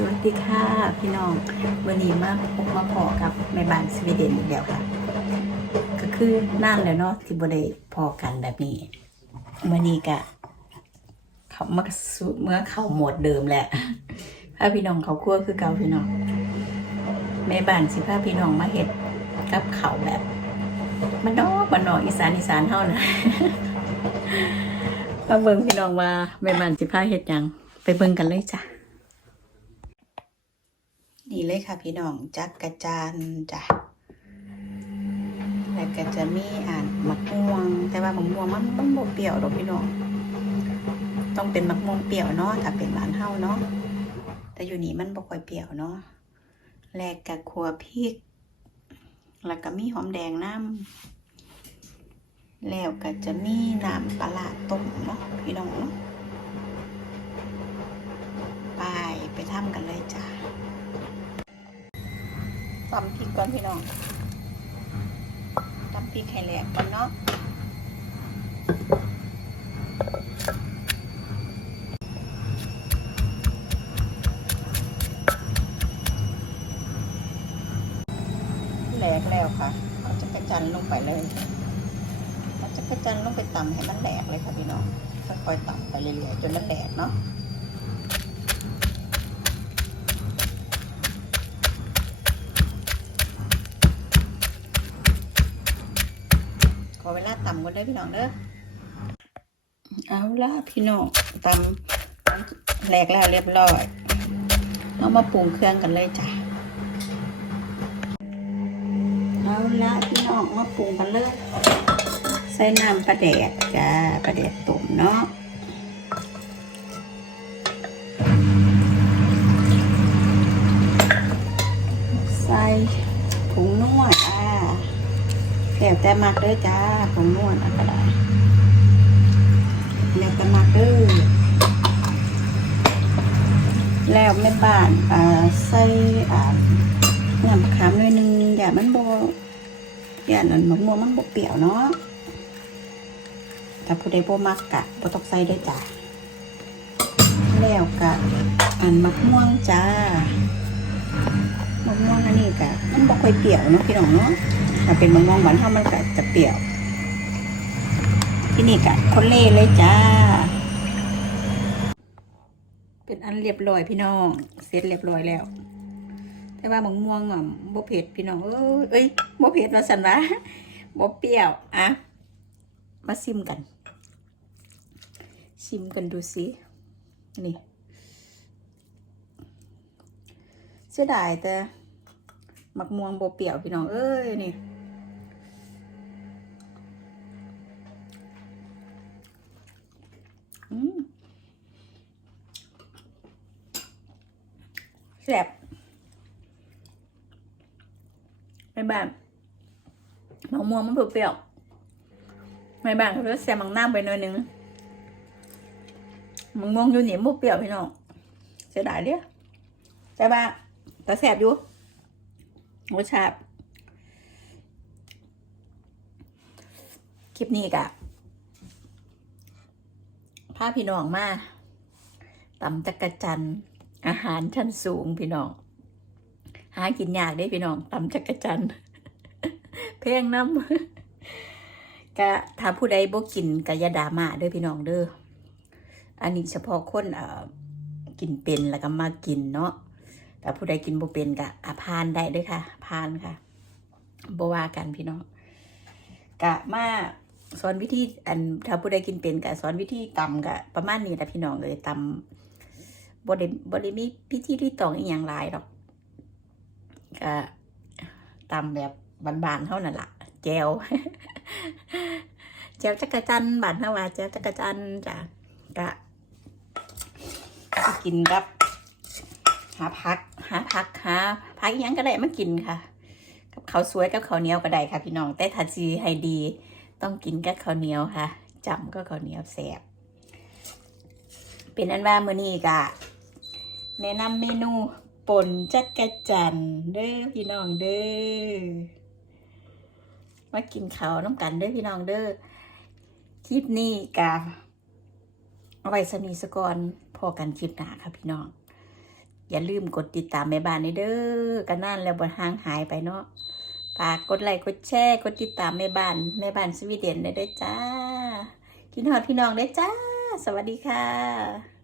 สวัสดีค่ะพี่น้องวันนี้มาพบมาพอกับแม่บ้านสวีเดนอีกแล้วค่ะ ก็คือนานแล้วเนาะที่บ่ได้พอกันแบบนี้วันนี้ก็เขามาเมื่อเขาหมดเดิมแหละพาพี่น้องเขาคั่วคือเก่าพี่น้องแม่บ้านสิพาพี่น้องมาเฮ็ดกับเขาแบบมันนอกมันนอกอีสานอีสานเฮานะมาเบิ่งพี่น้องว่าแม่บ้านสิพาเฮ็ดยังไปเบิ่งกันเลยจ้ะ นี่เลยค่ะพี่น้องจักกระจานจ้ะแล้วก็จะมีอ่านมะม่วง แต่ว่ามะม่วงมันมันบ่เปรี้ยวดอกพี่น้อง ต้องเป็นมะม่วงเปรี้ยวเนาะถ้าเป็นบ้านเฮาเนาะแต่อยู่นี่มันบ่ค่อยเปรี้ยวเนาะแล้วก็ขัวพริก แล้วก็มีหอมแดงน้ำแล้วก็จะมีน้ำปลาร้าต้มเนาะพี่น้องเนาะไปไปทำกันเลยจ้ะ ตำพริกก่อนพี่น้องตำพริกให้แหลกก่อนเนาะแหลกแล้วค่ะเอาจักระจันลงไปเลยเอาจักระจันลงไปตำให้มันแหลกเลยค่ะพี่น้องค่อยๆตำไปเรื่อยๆจนมันแหลกเนาะ เวลาต่ำก่อนได้พี่น้องเด้อเอาละพี่น้องตำแหลกแล้วเรียบร้อยเรามาปรุงเครื่องกันเลยจ้ะเอาละพี่น้องมาปรุงกันเลย ใส่น้ำปลาแดดจ้าปลาแดดตุ่มเนาะ แต่มักเด้อจ้าของนวดอันก็ได้แล้วแต่มักเด้อแล้วแม่บ้านอ่าใส่อ่าน้ำขามหน่อยหนึงอย่ามันโบอย่านั้นมะม่วงมันบเปรี้ยวเนาะถ้าผู้ใดบ่มักกะบ่ต้องใส่เด้อจ้าแล้วกะอันมะม่วงจ้ามะม่วงอันนี้กะมันบ่ค่อยเปรี้ยวเนาะพี่น้องเนาะ ถ้าเป็นมะม่วงหวานเท่ามันก็จะเปรี้ยว ที่นี่กะคนเล่เลยจ้า เป็นอันเรียบร้อยพี่น้อง เสร็จเรียบร้อยแล้ว แต่ว่ามะม่วงอะบ่เผ็ดพี่น้อง เอ้ยเอ้ยบ่เผ็ดว่าสันวะบ่เปรี้ยวอะมาซิมกันชิมกันดูสินี่เสียดายแต่มักม่วงโบเปรี้ยวพี่น้อง เอ้ยนี่ แซ่บไม่บ้านมักม่วงมันเปรี้ยวไม่บ้านเขาเลือกแซ่บมังน้ำไปหน่อยหนึงมักม่วงอยู่หนี่บ่เปรี้ยวพี่น้องเสียดายเด้อแต่ว่าแต่แซ่บอยู่รสชาติคลิปนี้กะ พาพี่น้องมาตำจักรจันอาหารชั้นสูงพี่น้อง หากินยากได้พี่น้องตำจักรจันเพลงน้ำกะถ้าผู้ใดบ่กินกะยาดามาเด้อพี่น้องเด้ออันนี้เฉพาะคนเอ่อกินเป็นแล้วก็มากินเนาะแต่ผู้ใดกินบ่เป็นกะอาพานได้ด้วยค่ะ พานค่ะบ่ว่ากันพี่น้องกะมา สอนวิธีอันถ้าผู้ใดกินเป็นกะสอนวิธีตำกะประมาณนี้แหละพี่น้องเลยตำบ่ได้บ่ได้มีพิธีที่ต้องอีหยังหลายดอกกะตำแบบบานๆเท่านั้นละแจวแจวจักรจันบานเฮาว่าแจวจักรจันจ้ะกะกินกับ หาพัก หาพักหาพักอิหยังก็ได้มากินค่ะ กับข้าวสวยกับข้าวเหนียวก็ได้ค่ะ พี่น้องแต่ถ้าซีให้ดี ต้องกินกับข้าวเหนียวค่ะจำก็ข้าวเหนียวแสบเป็นอันว่ามื้อนี้กะแนะนำเมนูป่นจักระจันเด้อพี่น้องเด้อมากินข้าวน้ำกันเด้อพี่น้องเด้อคลิปนี้กะเอาไว้สนีสกอนพอกันคลิปหน้าค่ะพี่น้อง อย่าลืมกดติดตามแม่บ้านในเด้อกันนั่นแล้วบ่ห่างหายไปเนาะ ฝากกดไลค์กดแชร์กดติดตามแม่บ้านแม่บ้านสวีเดนได้ด้วยจ้ากินหอดพี่น้องได้จ้า สวัสดีค่ะ